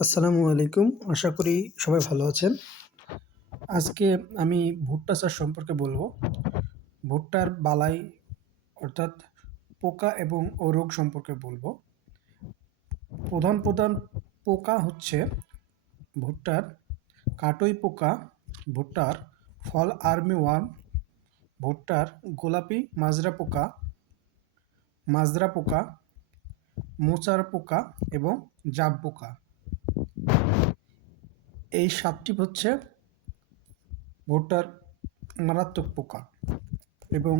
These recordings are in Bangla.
আসসালামু আলাইকুম। আশা করি সবাই ভালো আছেন। আজকে আমি ভুট্টা চাষ সম্পর্কে বলব। ভুট্টার বালাই অর্থাৎ পোকা এবং ও রোগ সম্পর্কে বলব। প্রধান প্রধান পোকা হচ্ছে ভুট্টার কাটই পোকা, ভুট্টার ফল আর্মি ওয়ার্ম, ভুট্টার গোলাপি মাজরা পোকা মাজরা পোকা, মোচার পোকা এবং জাব পোকা। এই সাতটি হচ্ছে ভুট্টার মারাত্মক পোকা এবং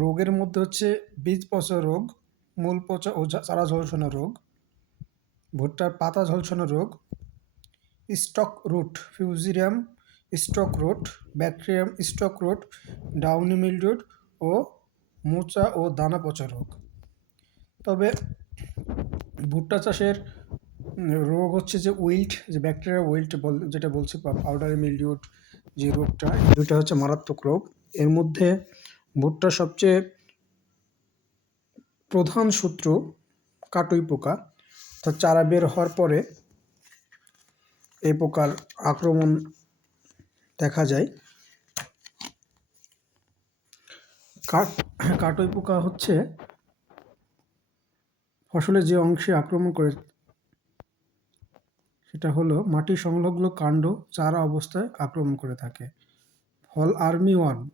রোগের মধ্যে হচ্ছে বীজ পচা রোগ, মূল পচা ও চারা ঝলসানো রোগ, ভুট্টার পাতা ঝলসানো রোগ, stalk rot, Fusarium, stalk rot, bacterium, stalk rot, downy mildew ও মোচা ও দানা পচা রোগ। তবে ভুট্টা চাষের রোগ হচ্ছে যে উইল্ট যে ব্যাকটেরিয়া উইল্ট বল, যেটা বলছে পাউডার মিলডিউট যে রোগটা দুটা হচ্ছে মারাত্মক রোগ। এর মধ্যে ভুট্টার সবচেয়ে প্রধান শত্রু কাটুই পোকা। অর্থাৎ চারা বের হওয়ার পরে এই পোকার আক্রমণ দেখা যায়। কাট, কাটুই পোকা হচ্ছে ফসলের যে অংশে আক্রমণ করে সেটা হলো মাটি সংলগ্ন কাণ্ড চারা অবস্থায় আক্রমণ করে থাকে। ফল আর্মি ওয়ান,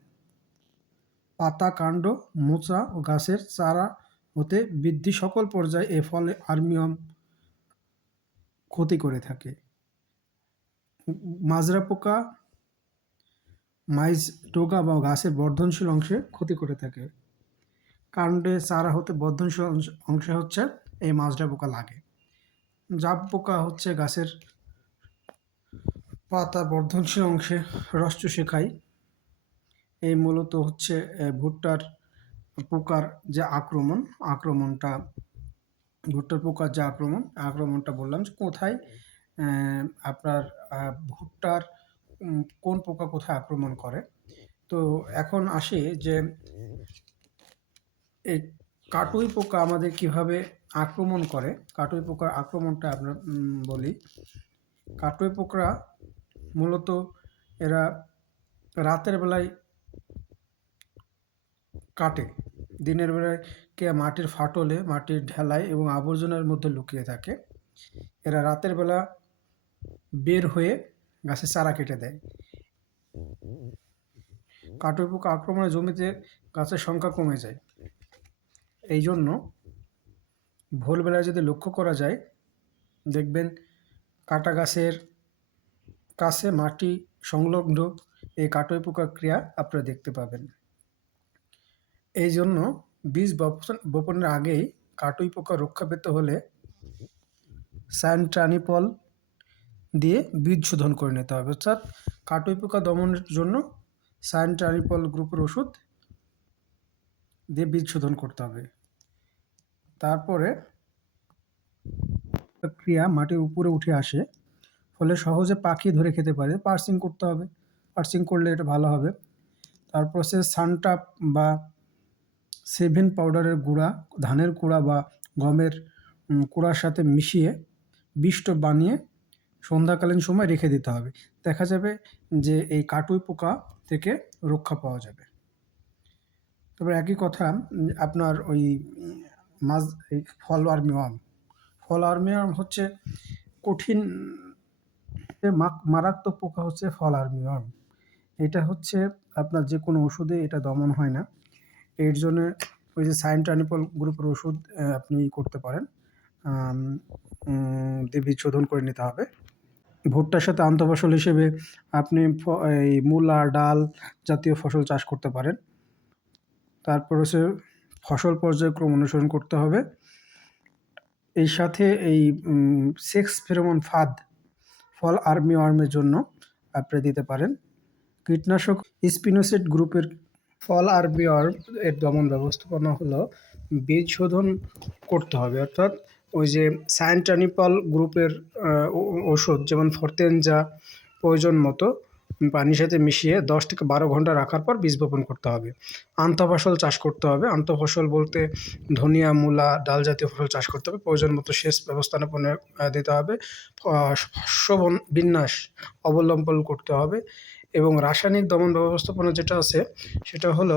পাতা কাণ্ড, মোচা ও গাছের চারা হতে বৃদ্ধি সকল পর্যায়ে এ ফলে আর্মিয়ম ক্ষতি করে থাকে। মাজরা পোকা, মাইজ টোকা বা গাছের বর্ধনশীল অংশে ক্ষতি করে থাকে। কাণ্ডে চারা হতে বর্ধনশীল অংশ- হচ্ছে এই মাজরা পোকা লাগে। জাব পোকা হচ্ছে গাছের পাতা বর্ধনশীল অংশে রস চুষে খায়। এই মূলত হচ্ছে ভুট্টার পোকার যে আক্রমণ, আক্রমণটা, ভুট্টার পোকার যে আক্রমণ, আক্রমণটা বললাম যে কোথায় আপনার ভুট্টার কোন পোকা কোথায় আক্রমণ করে। তো এখন আসে যে এই কাটুই পোকা আমাদের কীভাবে আক্রমণ করে কাটুই পোকার আক্রমণটা উম, বলি। কাটুই পোকরা মূলত এরা রাতের বেলায় কাটে। দিনের বেলায় কে মাটির ফাটলে মাটির ঢেলায় এবং আবর্জনার মধ্যে লুকিয়ে থাকে। এরা রাতের বেলা বের হয়ে গাছের চারা কেটে দেয়। কাটুই পোকা আক্রমণে জমিতে গাছের সংখ্যা কমে যায়। এই জন্য ভোরবেলায় যদি লক্ষ্য করা যায়, দেখবেন কাটা গাছের কাছে মাটি সংলগ্ন এই কাটুই পোকার ক্রিয়া আপনারা দেখতে পাবেন। এই জন্য বীজ বপন বপনের আগেই কাটুই পোকা রক্ষা পেতে হলে স্যান্ট্রানিপল দিয়ে বীজ শোধন করে নিতে হবে। অর্থাৎ কাটুই পোকা দমনের জন্য স্যান্ট্রানিপল গ্রুপের ওষুধ দিয়ে বীজ শোধন করতে হবে। তারপরে ক্রিয়া মাটির উপরে উঠে আসে, ফলে সহজে পাখি ধরে খেতে পারে। পার্সিং করতে হবে। পার্সিং করলে এটা ভালো হবে। তারপর সে সানটাপ বা সেভেন পাউডারের গুঁড়া, ধানের কুড়া বা গমের কুড়ার সাথে মিশিয়ে বিষ্ট বানিয়ে সন্ধ্যাকালীন সময় রেখে দিতে হবে। দেখা যাবে যে এই কাটুই পোকা থেকে রক্ষা পাওয়া যাবে। তবে একই কথা আপনার ওই মাছ এই ফল আর্মিওয়াম ফল আর্মিওয়াম হচ্ছে কঠিন মারাত্মক পোকা হচ্ছে ফল আর্মিওয়াম এটা হচ্ছে আপনার যে কোনো ওষুধে এটা দমন হয় না। এর জন্য ওই যে সাইনটানিপল গ্রুপের ওষুধ আপনি করতে পারেন। উম, শোধন করে নিতে হবে। ভুট্টার সাথে আন্তঃফসল হিসেবে আপনি এই মূলা ডাল জাতীয় ফসল চাষ করতে পারেন। তারপর হচ্ছে ফসল পর্যায়ক্রম অনুসরণ করতে হবে। এই সাথে এই সেক্স ফেরোমন ফাদ ফল আর্মি ওয়ার্মের জন্য আপনি দিতে পারেন। কীটনাশক স্পিনোসেট গ্রুপের ফল আর্মি ওয়ার্ম এর দমন ব্যবস্থাপনা হলো বীজ শোধন করতে হবে। অর্থাৎ ওই যে সায়েন্টানিপল গ্রুপের ওষুধ যেমন ফরতেনজা প্রয়োজন মতো পানির সাথে মিশিয়ে দশ থেকে বারো ঘণ্টা রাখার পর বীজ বপন করতে হবে। আন্তঃফসল চাষ করতে হবে। আন্তঃফসল বলতে ধনিয়া, মূলা, ডাল জাতীয় ফসল চাষ করতে হবে। প্রয়োজন মতো সেচ ব্যবস্থাপনা দিতে হবে। শস্য বিন্যাস অবলম্বন করতে হবে এবং রাসায়নিক দমন ব্যবস্থাপনা যেটা আছে, সেটা হলো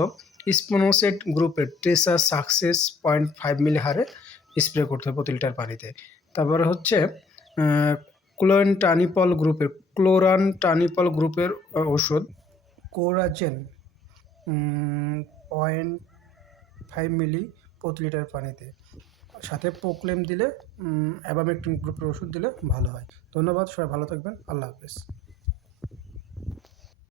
স্পোনোসেট গ্রুপের tracer success point five milli হারে স্প্রে করতে হবে প্রতি লিটার পানিতে। তারপরে হচ্ছে ক্লোয়েন টানিপল গ্রুপের ক্লোরান টানিপল গ্রুপের ওষুধ। কোরাজেন পয়েন্ট ফাইভ মিলি প্রতি লিটার পানিতে। সাথে প্রোক্লেম দিলে অ্যাবামেক্টিন গ্রুপের ওষুধ দিলে ভালো হয়। ধন্যবাদ, সবাই ভালো থাকবেন। আল্লাহ হাফেজ।